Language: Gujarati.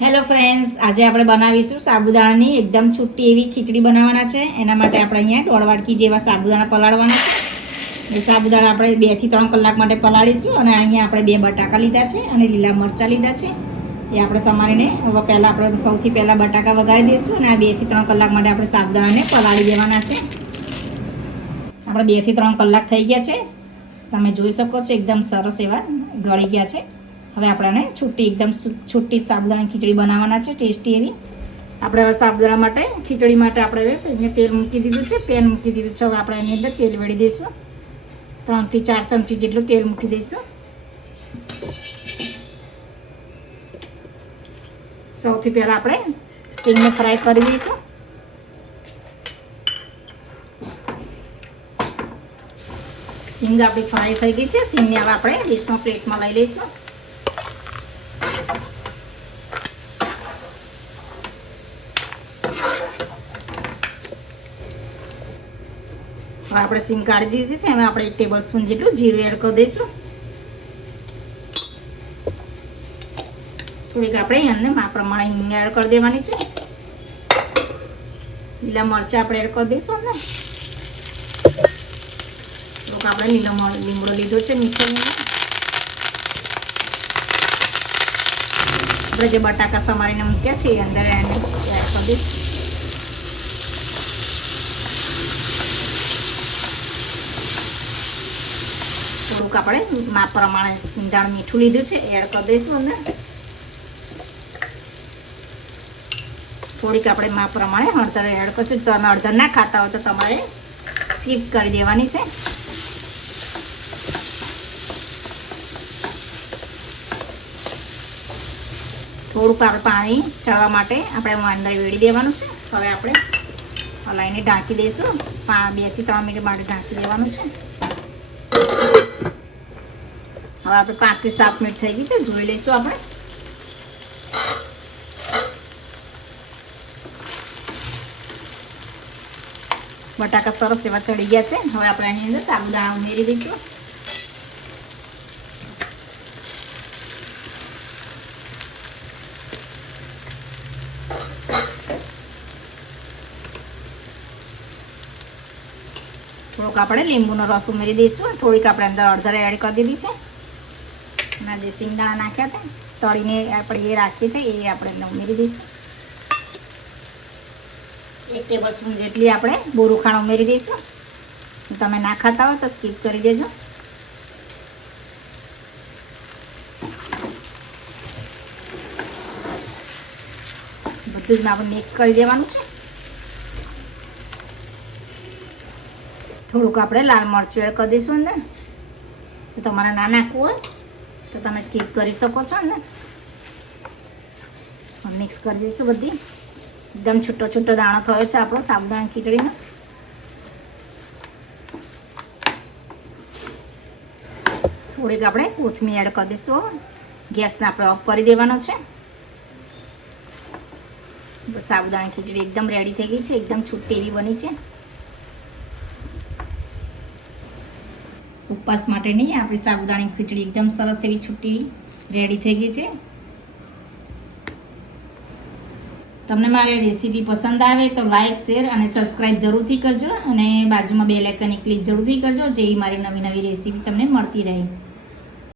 હેલો ફ્રેન્ડ્સ, આજે આપણે બનાવીશું સાબુદાણાની એકદમ છૂટી એવી ખીચડી બનાવવાના છે. એના માટે આપણે અહીંયા 1.5 વાટકી જેવા સાબુદાણા પલાળવાના છે. એ સાબુદાણા આપણે 2 થી 3 કલાક માટે પલાળીશું. અને અહીંયા આપણે 2 બટાકા લીધા છે અને લીલા મરચાં લીધા છે. એ આપણે સમારીને હવે પહેલાં આપણે સૌથી પહેલાં બટાકા વઘારી દઈશું અને આ 2 થી 3 કલાક માટે આપણે સાબુદાણાને પલાળી દેવાના છે. આપણે 2 થી 3 કલાક થઈ ગયા છે. તમે જોઈ શકો છો એકદમ સરસ એવા ગળી ગયા છે. હવે આપણે એકદમ છૂટી સાબુદાણાની ખીચડી બનાવવાના છે, ટેસ્ટી એવી. આપણે હવે સાબુદાણા માટે ખીચડી માટે આપણે હવે તેલ મૂકી દીધું છે, પેન મૂકી દીધું છે. હવે આપણે એની અંદર તેલ વેડી દઈશું. 3 થી 4 ચમચી જેટલું તેલ મૂકી દઈશું. સૌથી પહેલાં આપણે સિંગને ફ્રાય કરી દઈશું. સિંગ આપણી ફ્રાય થઈ ગઈ છે. સિંગને હવે આપણે ડીશમાં પ્લેટમાં લઈ લઈશું. હવે આપણે સિંગ કાઢી દીધી છે. એમાં આપણે 1 ટેબલ સ્પૂન જેટલું જીરું એડ કરી દઈશું. થોડીક આપણે એને માપ પ્રમાણે હિંગ એડ કરી દેવાની છે. લીલા મરચાં આપણે એડ કરી દઈશું. ને થોડુંક આપણે લીમડો લીધો છે, મીઠો લીમડો. આપણે જે બટાકા સમારીને મૂક્યા છે એ અંદર એને એડ કરી દઈશું. થોડુંક આપણે માપ પ્રમાણે સીંધાણ મીઠું લીધું છે એડ કરી દઈશું. અંદર થોડીક આપણે માપ પ્રમાણે હળદર એડ કરીશું. તમે હળદર ના ખાતા હોય તો તમારે સ્કીપ કરી દેવાની છે. થોડુંક આપણે પાણી ચડવા માટે આપણે અંદર વેડી દેવાનું છે. હવે આપણે હલાઈને ઢાંકી દઈશું. 2 થી 3 મિનિટ માટે ઢાંકી દેવાનું છે. હવે આપણે 5 થી 7 મિનિટ થઈ ગઈ છે, જોઈ લઈશું. આપણે બટાકા સરસ એવા ચડી ગયા છે. હવે આપણે એની અંદર સાબુદાણા ઉમેરી દઈશું. થોડુંક આપણે લીંબુનો રસ ઉમેરી દઈશું. થોડીક આપણે અંદર હળદર એડ કરી દીધી છે. અને જે સિંગદાણા નાખ્યા હતા તળીને આપણે એ રાખીએ છીએ એ આપણે અંદર ઉમેરી દઈશું. 1 ટેબલ સ્પૂન જેટલી આપણે બોરું ખાંડ ઉમેરી દઈશું. તમે ના ખાતા હોય તો સ્કીપ કરી દેજો. બધું જ આપણે મિક્સ કરી દેવાનું છે. થોડુંક આપણે લાલ મરચું એડ કરી દઈશું અંદર. તો તમારે ના નાખવું હોય તો તમે સ્કીપ કરી શકો છો. ને મિક્સ કરી દઈશું. બધી એકદમ છૂટો છૂટો દાણો થયો છે આપણો સાબુદાણા ખીચડીનો. થોડીક આપણે કોથમીર એડ કરી દઈશું. ગેસને આપણે ઓફ કરી દેવાનો છે. સાબુદાણા ખીચડી એકદમ રેડી થઈ ગઈ છે. એકદમ છૂટી એવી બની છે. ઉપવાસ માટેની આપણી સાબુદાણાની ખીચડી એકદમ સરસ એવી છૂટી રેડી થઈ ગઈ છે. તમને મારી રેસીપી પસંદ આવે તો લાઈક, શેર અને સબસ્ક્રાઈબ જરૂરથી કરજો. અને બાજુમાં બેલ આઇકનની ક્લિક જરૂરથી કરજો, જેવી મારી નવી રેસીપી તમને મળતી રહે.